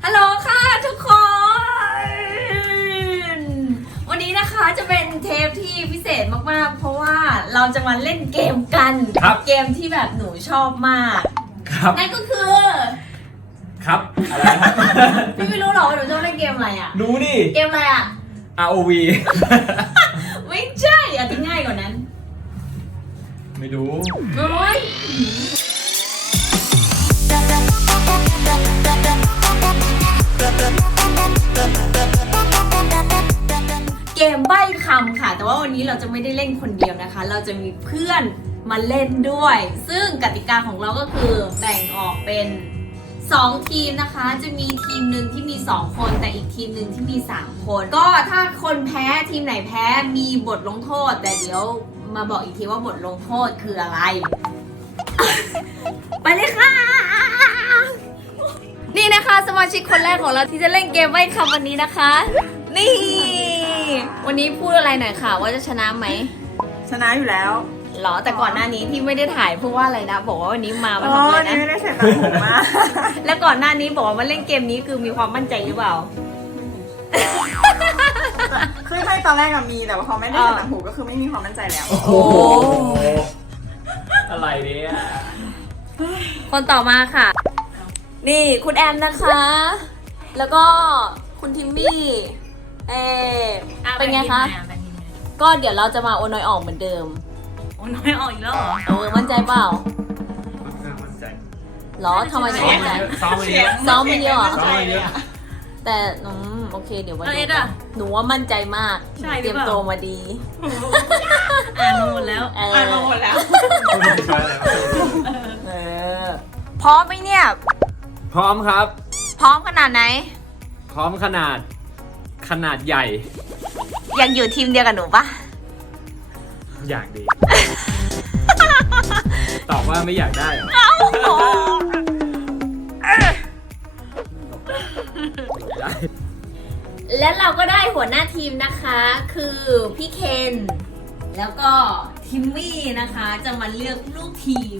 ฮัลโหลค่ะทุกคน วันนี้นะคะจะเป็นเทปที่พิเศษมากๆเพราะว่าเราจะมาเล่นเกมกันเกมที่แบบหนูชอบมากนั่นก็คือครับอะไรครับพี่ไม่รู้หรอว่าหนูชอบเล่นเกมอะไรอ่ะรู้ดิเกมอะไรอ่ะ ROV ไม่ใช่อาจจะง่ายกว่านั้นไม่รู้โอ้ยเกมใบ้คำค่ะแต่ว่าวันนี้เราจะไม่ได้เล่นคนเดียวนะคะเราจะมีเพื่อนมาเล่นด้วยซึ่งกติกาของเราก็คือแบ่งออกเป็น2ทีมนะคะจะมีทีมหนึ่งที่มี2คนแต่อีกทีมหนึ่งที่มี3คนก็ถ้าคนแพ้ทีมไหนแพ้มีบทลงโทษแต่เดี๋ยวมาบอกอีกทีว่าบทลงโทษคืออะไร ไปเลยค่ะนี่นะคะสมาชิกคนแรกของเราที่จะเล่นเกมใบ้คำวันนี้นะคะนี่วันนี้พูดอะไรหน่อยค่ะว่าจะชนะไหมชนะอยู่แล้วหรอแต่ก่อนหน้านี้ที่ไม่ได้ถ่ายเพราะว่าอะไรนะบอกว่าวันนี้มาทำอะไรนะไม่ได้ใส่ตาหูมาแล้วก่อนหน้านี้บอกว่ามาเล่นเกมนี้คือมีความมั่นใจหรือเปล่าคือให้ตอนแรกมีแต่ว่าพอไม่ได้ใส่ตาหูก็คือไม่มีความมั่นใจแล้วโอ้โหอะไรเนี่ยคนต่อมาค่ะนี่คุณแอมนะคะแล้วก็คุณทิมมี่เป็นไงคะก็เดี๋ยวเราจะมาโอนอยออกเหมือนเดิมโอ้น้อยออกอีกแล้วเหรอมั่นใจเปล่ามั่นใจหรอทำไมถึงมั่นใจซ้อมมาเยอะซ้อมมาเยอะแต่โอเคเดี๋ยววันนี้หนูว่ามั่นใจมากเตรียมตัวมาดีอ่านมาหมดแล้วพร้อมไหมเนี่ยพร้อมครับพร้อมขนาดไหนพร้อมขนาดใหญ่ยังอยู่ทีมเดียวกับหนูปะอยากดีตอบว่าไม่อยากได้เหรอและเราก็ได้หัวหน้าทีมนะคะคือพี่เคนแล้วก็ทิมมี่นะคะจะมาเลือกลูกทีม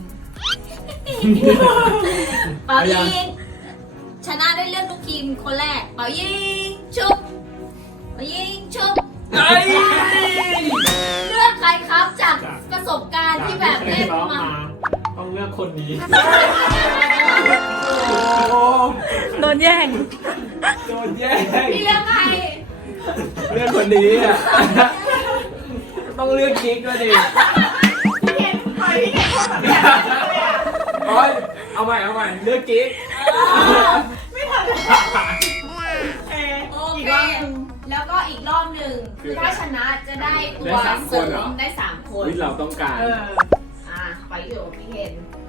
เป่ายิงชนะได้เลือกลูกทีมคนแรกเป่ายิงชุบเป่ายิงชุบเลือกใครครับจากประสบการณ์ที่แบบเล่นมาต้องเลือกคนนี้โดนแย่งพี่เลือกใครเลือกคนนี้อ่ะต้องเลือกกิ๊กด้วยดิพี่เคนโอ้ยเอาใหม่เลือกกิ๊กไม่ทันโอเคแล้วก็อีกรอบหนึ่งคือถ้าชนะจะได้ตัวเสริมได้3คนเราต้องการไปอยู่พี่เคน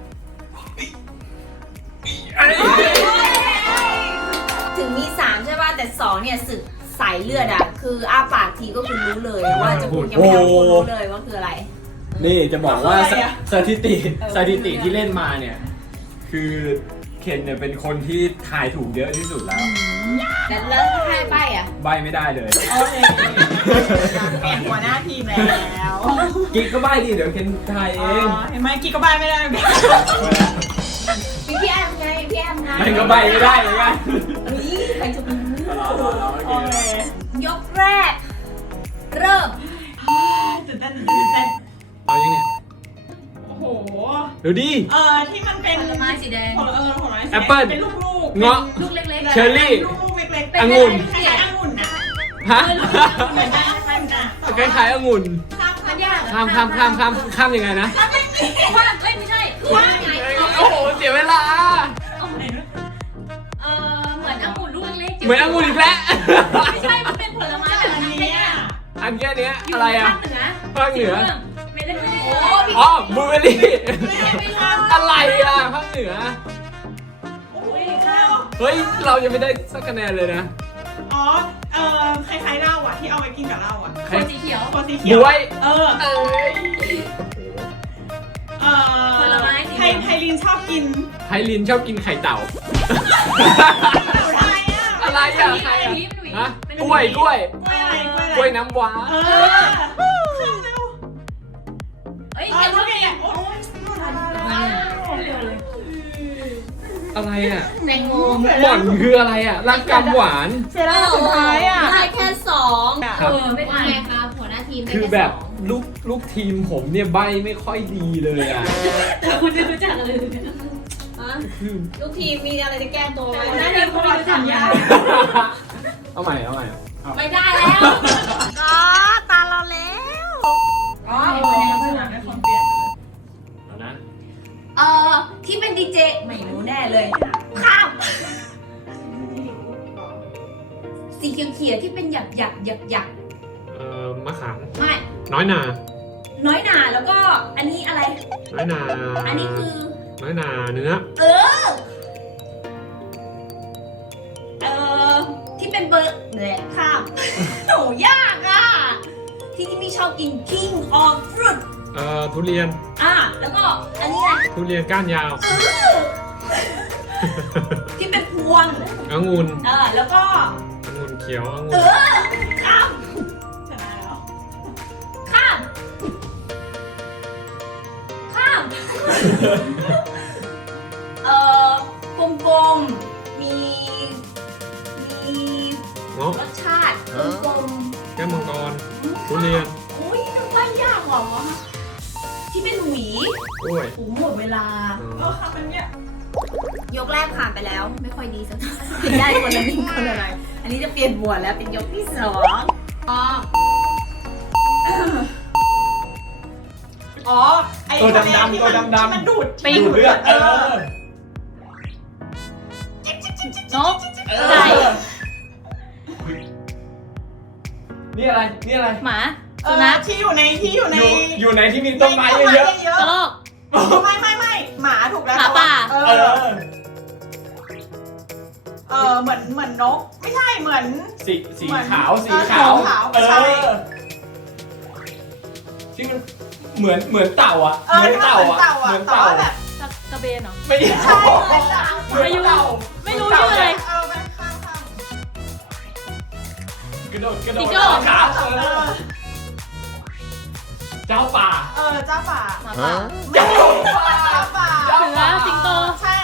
ถึงมี3ใช่ป่ะแต่2เนี่ยสึกสายเลือดอ่ะคืออ้าปากทีก็คือรู้เลยว่าจะพูดยังไม่ได้พูดรู้เลยว่าคืออะไรนี่จะบอกว่าสถิติที่เล่นมาเนี่ยคือเคนเนี่ยเป็นคนที่ทายถูกเยอะที่สุดแล้วแต่แล้วให้ใบอ่ะใบไม่ได้เลยโอเคเปลี่ยนหัวหน้าทีมแล้วกิ๊กก็ใบดิเดี๋ยวเคนทายเองเห็นไหมกิ๊กก็ใบไม่ได้พี่แอมไงมันก็ใบไม่ได้เหมือนกันใครจะเป็นยกแรกเริ่มตื่นเต้นเอายังเนี่ยโอ้โหเดี๋ยวดิที่มันเป็นผลไม้สีแดงผลไม้สีแดงแอปเปิ้ลเป็นลูกเงาะลูกเล็กๆเชอร์รี่ลูกเล็กๆองุ่นคล้ายๆองุ่นนะฮะเหมือนกันคล้ายๆองุ่นข้ามยังไงนะว่าไม่ใช่ว่าไงโอ้โหเสียเวลาเหมือนองุ่นลูกเล็กเหมือนองุ่นอีกแล้วไม่ใช่มันเป็นผลไม้แบบนี้อันแค่นี้อะไรอ่ะภาคเหนือไม่ได้อ๋อบลูเบอร์รี่อะไรอ่ะภาคเหนือเฮ้ยเรายังไม่ได้สักคะแนนเลยนะคล้ายๆเหล้าอ่ะที่เอาไปกินกับเหล้าอ่ะโคสีเขียวบวยผลไม้ไทลินชอบกินไข่เต่าอะไรอ่ะใครอ่ะกล้วยน้ำว้าเฮ้ยแกรู้ไงอะไรอ่ะแตงโมหม่อนคืออะไรอ่ะรักกำหวานเซรั่มสุดท้ายอ่ะได้แค่สองครับเป็นไงครับหัวหน้าทีมได้คือแค่แบบสองลูกทีมผมเนี่ยใบไม่ค่อยดีเลยอ่ะแต่คุณจะรู้จักอะไรฮะคือลูกทีมมีอะไรจะแก้ตัวไหมหัวหน้าทีมเขาไม่รู้จักยาเอาใหม่เอาไม่ได้แล้วก็ตาเราแล้วอ๋อชนะได้ความเปลี่ยนเอานะที่เป็นดีเจไม่รู้แน่เลยข้ามสีเขียวๆที่เป็นหยักมะขามไม่น้อยนาน้อยหนาแล้วก็อันนี้อะไรน้อยนาอันนี้คือน้อยนาเนื้อที่เป็นเบอร์เนี่ยข้าม โหยากอ่ะ ที่ที่ไม่ชอบกิน king of fruit ทุเรียนแล้วก็อันนี้ไงทุเรียนก้านยาวที่เป็นพวงองุ่นแล้วก็องุ่นเขียวองุ่นข้ามชนะแล้วข้าม ข้าม กลมๆ มีเงาะรสชาติกลมแก้วมังกรๆทุเรียนอุ้ยนึกว่ายากกว่าวะที่เป็นหวีกล้วยโอ้หมดเวลามันเนี่ยยกแรกผ่านไปแล้วไม่ค่อยดีสักเท่าไหร่ได้คนละนิ่งคนละอะไร อันนี้จะเปลี่ยนบวชแล้วเป็นยกที่สองอ๋อไอ้ตัวดำๆตัวดำที่มันดูดๆดูดเลือดนกไก่นี่อะไรนี่อะไรหมาสุนัขที่อยู่ในอยู่ในที่มีต้นไม้เยอะเยอะกระรอกไม่หมาถูกแล้วหมาป่าเหมือนนกไม่ใช่เหมือนสีขาวสีขาวใช่ที่มันเหมือนเต่าอ่ะเหมือนเต่าแต่ว่าแบบกระเบนเหรอไม่ใช่ใช่ไม่รู้ชื่ออะไรไปข้างกระโดดจิงโจ้ขาวเจ้าป่าเจ้าป่าหมาป่าเจ้าป่าเสือสิงโตใช่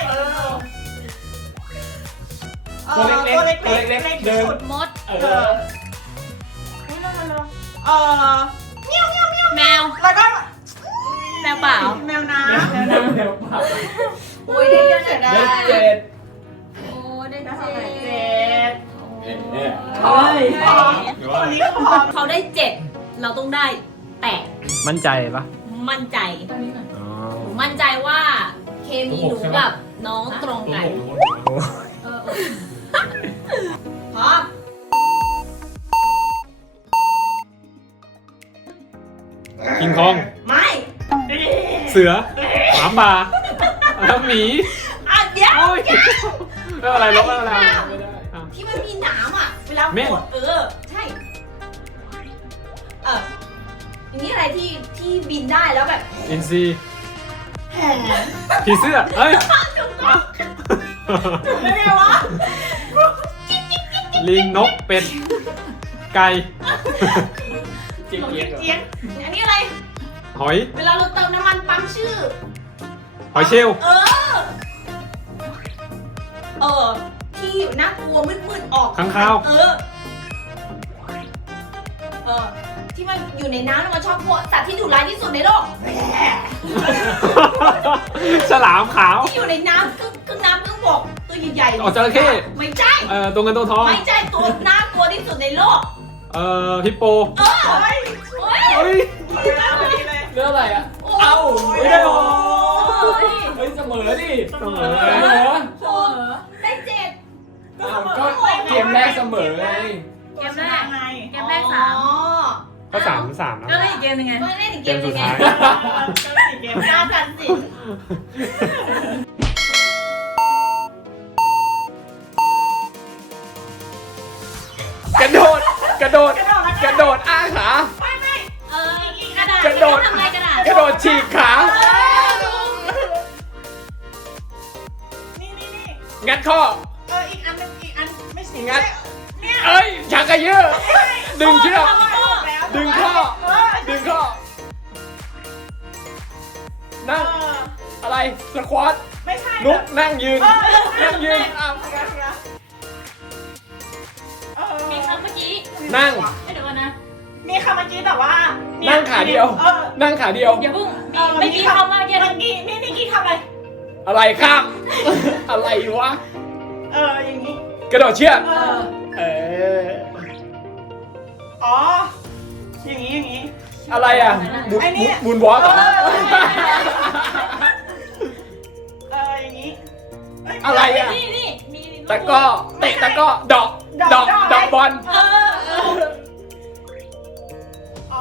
ตัวเล็กตัวเล็กเดินสุดมด แมวแล้วก็แมวเปล่าแมวน้เดี๋ยวป่าโอ้ยได้เยอะเลยนะได้เจ็ดโอ้ได้ำเจ็ดเนี่ยพร้อมตัวนี้ก็พร้อมเขาได้เจ็ดเราต้องได้แปดมั่นใจปะมั่นใจอ๋อหนูมั่นใจว่าเคมีหนูกับน้องตรงกัน พร้อมคิงคองไม่เสือ หมาป่าแล้วหมีเดี๋ยวโอ้ยแล้วอะไรลบอะไรไม่ได้อ่ะที่มันมีหนามอ่ะ เวลาเม่นกดใช่ อย่างนี้อะไรที่บินได้แล้วแบบอินซีแห่ผีเสื้อเอ้ยได้ไงวะลิงนกเป็ดไก่จิ๊กเลี้ยงเจียงอันนี้อะไรหอยเวลาเราเติมน้ำมันปั๊มชื่อหอยเชลล์ที่น่ากลัวมืดๆออกข้างคาวที่มันอยู่ในน้ำแล้วมันชอบพวกสัตว์ที่ดุร้ายที่สุดในโลกฉลามขาวที่อยู่ในน้ำครึ่งน้ำครึ่งบกตัวใหญ่ๆอ๋อจระเข้ไม่ใช่ตัวเงินตัวทองไม่ใช่ตัวน่ากลัวที่สุดในโลกฮิปโปเฮ้ยเฮ้ยเรื่องอะไรอ่ะโอ้เอ้าโไม่ได้หรออ้ยเฮ้ยเสมอดิเสมอโอ้ได้เจ็ดก็เกมแรกเสมอไงเกมแรกไงเกมแรกสามก็สามนะก็เล่นอีกเกมยังไงก็เล่นอีกเกมเกมสุยัดงไงท้ายเกมหน้ากันสิกระโดดอ้าขากระดาษกระโดดทำไงกระดาษกระโดดฉีกขานี่งัดข้ออีกอันนึงอีกอันไม่ใช่งัด เอ้ยชักกระเยอะดึงเชือก ดึงข้อ ดึงข้อ นั่ง อะไร สควอตไม่ใช่ลุกนั่งยืน นั่งยืนมีคำเมื่อกี้นั่งไม่เดี๋ยวก่อนนะมีคำเมื่อกี้แต่ว่านั่งขาเดียว นั่งขาเดียวอย่าเพิ่งไม่กี่คำเมื่อกี้เมื่อกี้นี่กี่คำอะไรอะไรครับ อะไรวะอย่างนี้กระโดดเชือก เอออ๋อ อย่างนี้อะไรอ่ะบุไอ้นี่บุญวอล์กเหรออย่างนี้อะไรอ่ะนี่มีตะกร้อเตะตะกร้อดอกดอกบอลอ๋อ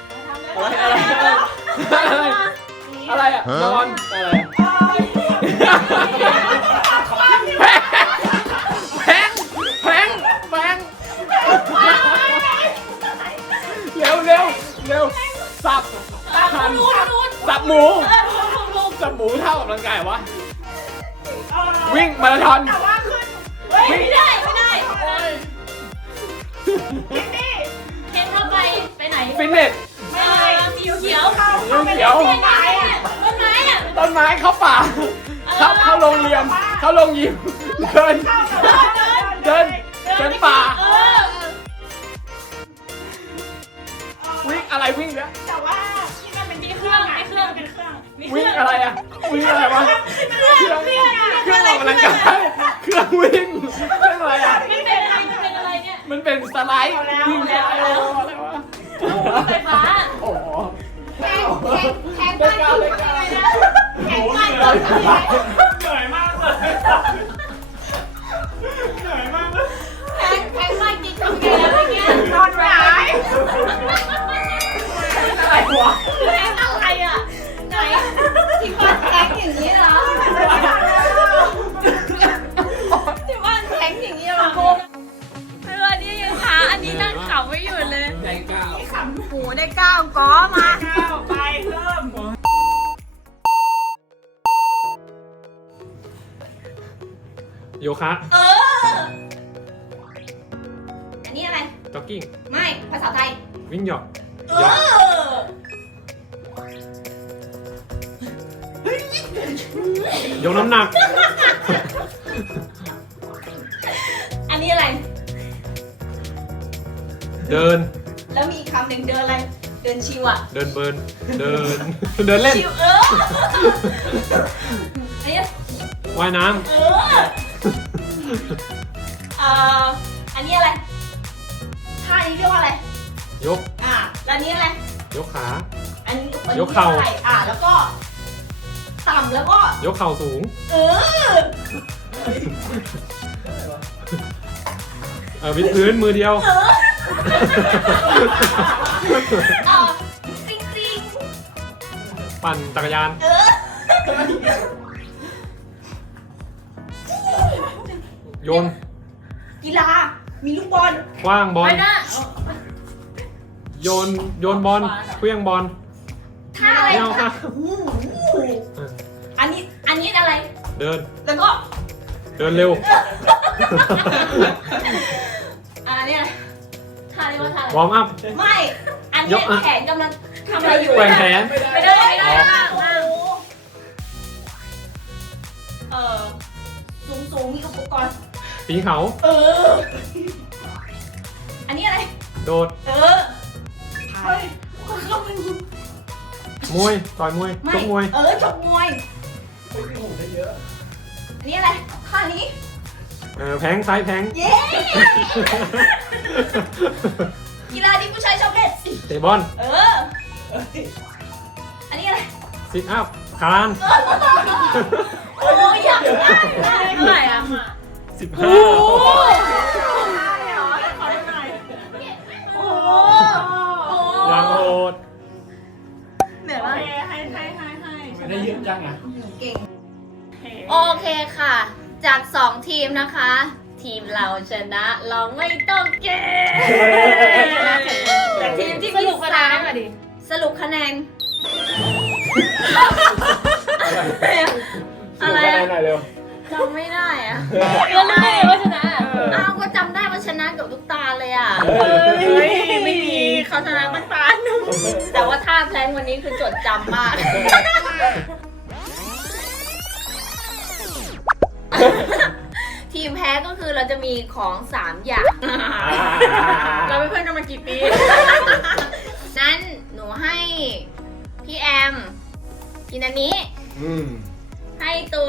อะไรอ่ะนอนอะไรแพงเร็วสับหั่นสับหมูสับหมูเท่ากับร่างกายวะวิ่งมาราธอนแต่ว่าขึ้นไม่ได้นี่เคนเข้าไปไหนฟิตเนสสีเขียวเข้าไปเขียวต้นไม้อะต้นไม้อ่ะต้นไม้เข้าป่าเข้าโรงเรียนเข้าโรงยิมเดินป่าวิ่งอะไรวิ่งเนี่ยแต่ว่าที่มันเป็นที่เครื่องเป็นเครื่องวิ่งอะไรอ่ะวิ่งอะไรวะเครื่องออกกำลังกายเครื่องวิ่งเครื่องอะไรอ่ะไม่เป็นอะไรเนี่ยมันเป็นสไลด์วิ่งอะไรวะไฟฟ้าโอ้โหแข่งไปกินอะไรนะแข่งไปกินอะไรเหนื่อยมากเลยเหนื่อยมากเลยแข่งไปกินทำไงอะไรเงี้ยนอนหงายอะไรวะแข่งอะไรอ่ะไหนที่บ้านแข่งอย่างนี้เหรอที่บ้านแข่งอย่างนี้เหรอเพื่อนนี่ยังขาอันนี้นั่งขำไม่หยุดเลยใจก้าวหมูได้9ก้อมาก้าวไปเริ่มโยคะอันนี้อะไรจ็อกกิ้งไม่ภาษาไทยวิ่งหยอก ยกน้ำหนักอันนี้อะไรเดินแล้วมีอีกคำหนึ่งเดินอะไร เดินชิวอะเดินเบิร์นเดิน เดินเล่นชิวอันนี้ว่ายน้อันนี้อะไรท่านี้เรียกว่าอะไรำยกแล้วอันนี้อะไรยกขาอันนี้ยกเข่าอันนี้อะไรแล้วก็ต่ำแล้วก็ยกเข่าสูง วิดพื้นมือเดียวจริงจริงปั่นจักรยาน โยนกีฬา มีลูกบอลคว้างบอลไปนะโยนบอลเคลื่องบอลท่าอะไรไม่เอาค่ะอันนี้อะไรเดินแล้วก็เดินเร็วอันนี้อะไรท่าเรียกว่าท่าอะไรวอร์มอัพไม่ อันนี้ยกอะแขนกำลังทำอะไรอยู่แกว่งแขนไม่ได้โอ้โหสูงมีอุปกรณ์ปีนเขาอันนี้อะไรโดดเฮ้ยเข้าไปมวย ต่อยมวย ชกมวยชกมวย อันนี้อะไรท่านี้แพงซ้ายแพงเย้ กีฬาที่ผู้ชายชอบเล่นเตะบอลอันนี้อะไรซิทอัพ คานโอ้ยอยากได้เท่าไหร่อะ 15 โอ้ยังโหดเหนื่อยโอมากเคให้ไม่ได้เยอะจังอ่ะเก่ง โอเคค่ะ จาก 2 ทีมนะคะ ทีมเราชนะ เราไม่ต้องเก่งแต่ทีมที่สรุปคะแนนมาดิสรุปคะแนน อะไรหน่อยเร็วจำไม่ได้อะก็รู้ได้ว่าชนะอ้าวก็จำได้ว่าชนะเกับทุกตาเลยอ่ะไม่มีเขาชนะตั้งตาหนึ่งแต่ว่าท่าแพลงวันนี้คือจดจำมากทีมแพ้ก็คือเราจะมีของ3อย่างเราเป็นเพื่อนกันมากี่ปีนั้นหนูให้พี่แอมกินอันนี้ ให้ตัว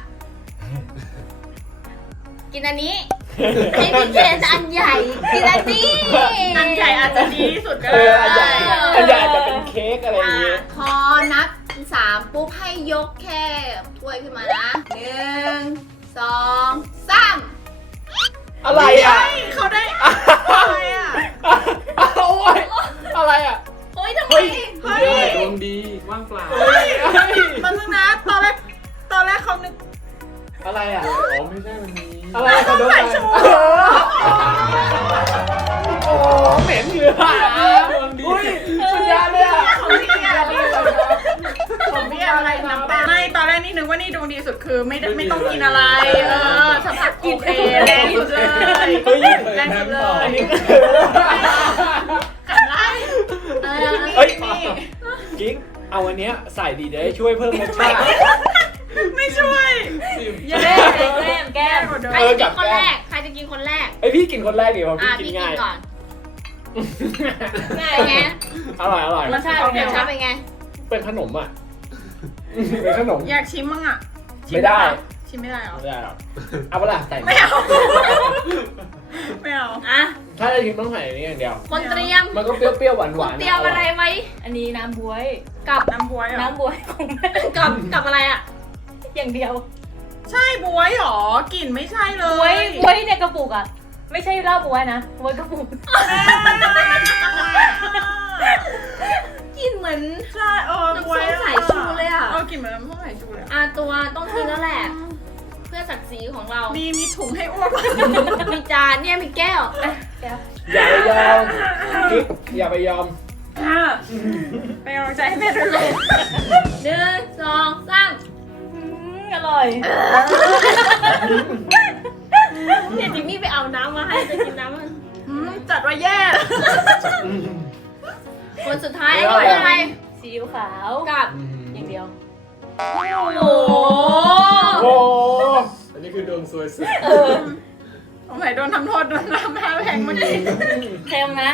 กินอันนี้ ให้พี่เคนอันใหญ่กินอันนี้อันใหญ่อาจจะดีที่สุดก็เอได้ออันใหญ่อาจจะเป็นเค้กอะไรอย่างเงี้ยพอนับ3ปุ๊บให้ยกแค่ถ้วยขึ้นมานะ1 2 3 อะไรอ่ะเขาได้อะไรอ่ะโอ้ยอะไรอ่ะโอ้ยทำไมเฮ้ยดวงดีว่างเปล่าตอนนึงนะตอนแรกเขานึกอะไรอ่ะอ๋อไม่ใช่วันนี้อะไรกระโดดไปโอ้เหม็นเหลืออุ้ยสุดยอดเลยอ่ะของพี่อะไรน้ำปลาไม่ตอนแรกนี่นึกว่านี่ดวงดีสุดคือไม่ต้องกินอะไรสภาพกินเองแรงสุดเลยเฮ้ยแรงสุดเลอัยนนี้เอ้ยเฮ้ยกิ๊กเอาอันเนี้ยใส่ดีจะได้ช่วยเพิ่มรสชาติไม่ช่วยแก้มใครจะกินคนแรกใครจะกินคนแรกไอพี่กินคนแรกดีเพราะพี่กินพี่กิง่าน ยก่อนง่ายไงอร่อยอร่อยรสชาติเป็นไงเป็นขนมอ่ะเป็นขนมอยากชิมมั้งอ่ะไม่ได้ชิมไม่ได้หรอไม่ได้หรอกเอาเปล่าใส่ไม่เอาไม่เอาอ่ะถ้าจะชิมต้องใส่อันนี้อย่างเดียวคนเตรียมมันก็เปรี้ยวๆหวานๆเตรียมอะไรไว้อันนี้น้ำบวยกับน้ำบวยเหรอน้ำบวยของแม่กับอะไรอ่ะอย่างเดียวใช่บวยหรอกลิ่นไม่ใช่เลบวยยบวยในกระปุกอ่ะ ไม่ใช่เหล้าบวยนะบวยกระปุกกินเหมือนใช่บวยน้ำส้มสายชูเลยอะกลิ่นเหมือนน้ำส้มสายชูเลยตัวต้องกินแล้วแหละ เพื่อศักดิ์ศรีของเรามีถุงให้อ้วกมีจานเนี่ยมีแก้วอ่ะแก้วอย่าไปยอมกิ๊กอย่าไปยอมเป็นกำลังใจให้แม่ด้วยลูก 1 2 3 อร่อยเนี่ยจิมมี่ไปเอาน้ำมาให้จะกินน้ำมันจัดว่าแย่คนสุดท้ายอันนี้เป็นอะไรซีอิ๊วขาวกับอย่างเดียวโอ้โหโอ้อันนี้คือดวงซวยสุดสงสัยโดนทำโทษโดนน้ำแพ้แพงเมื่อกี้เค็มนะ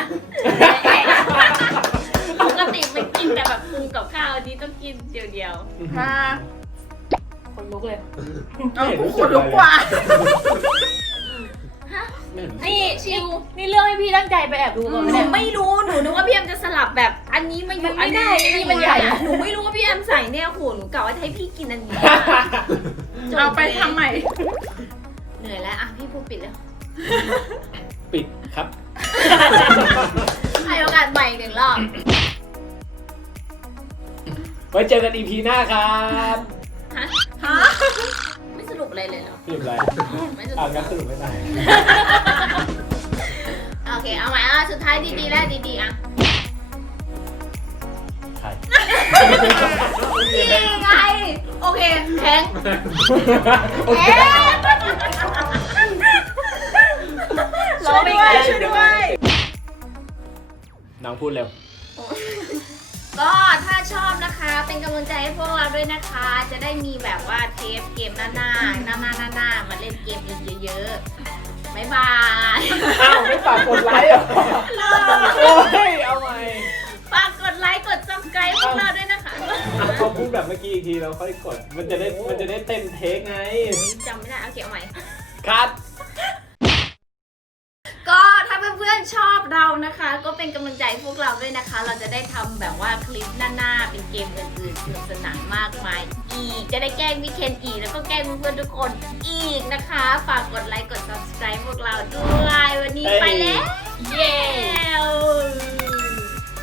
ปกติไปกินแต่แบบปรุงกับข้าวอันนี้ต้องกินเดียวมาคนลุกเลยเอาผู้ขนลุกกว่านี่นี่เรื่องให้พี่ตั้งใจไปแอบดูๆก่อนหไม่นูได้ไม่รู้หนูนึกว่าพี่แอมจะสลับแบบอันนี้มาอยู่มันไม่ได้นี่มันใหญ่หนูไม่รู้ว่าพี่แอมใส่เนี่ยโหหนูกะว่าจะให้พี่กินอันนี้เอาไปทำใหม่เหนื่อยแล้วอ่ะพี่พูดปิดแล้วปิดครับให้โอกาสใหม่อีก1 รอบไว้เจอกัน EP หน้าครับฮะฮะไม่สรุปอะไรเลยเหรอสรุปอะไรไม่สรุอ่าปงั้นสรุปไม่ได้โอเคเอาใหม่สุดท้ายดีๆแล้วดีๆอ่ะใครนี่ไงโอเคแข็งโอเคร้องไม่ได้ช่วยด้วยน้องพูดเร็วก็ถ้าชอบนะคะเป็นกำลังใจให้พวกเราด้วยนะคะ จะได้มีแบบว่าเทปเกมหน้ามาเล่นเกมอีกเยอะๆบ๊ายบายอ้าวไม่ฝากกดไลค์เหรอโอ้ยเอาใหม่ฝากกดไลค์กด subscribe พวกเราด้วยนะคะพอพูดแบบเมื่อกี้อีกทีเราค่อยกด มันจะได้เต็มเทคไงจำไม่ได้โอเคเอาใหม่คัดก็ถ้าเพื่อนๆชอบเรานะคะ ก็เป็นกำลังใจให้พวกเราด้วยนะคะ เราจะได้ทำแบบว่าคลิปหน้าๆเป็นเกมอื่นๆสนุกสนานมากมายอีกจะได้แกล้งพี่เคนอีกแล้วก็แกล้งเพื่อนๆทุกคนอีกนะคะฝากกดไลค์กด subscribe พวกเราด้วยวันนี้ไปแล้ว เย้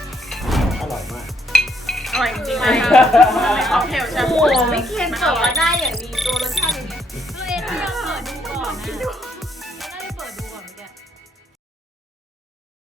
อร่อยมากอร่อยจริงๆเลยค่ะค็อกเทลใช่ไหมโอ้โหไม่เคนจบมาได้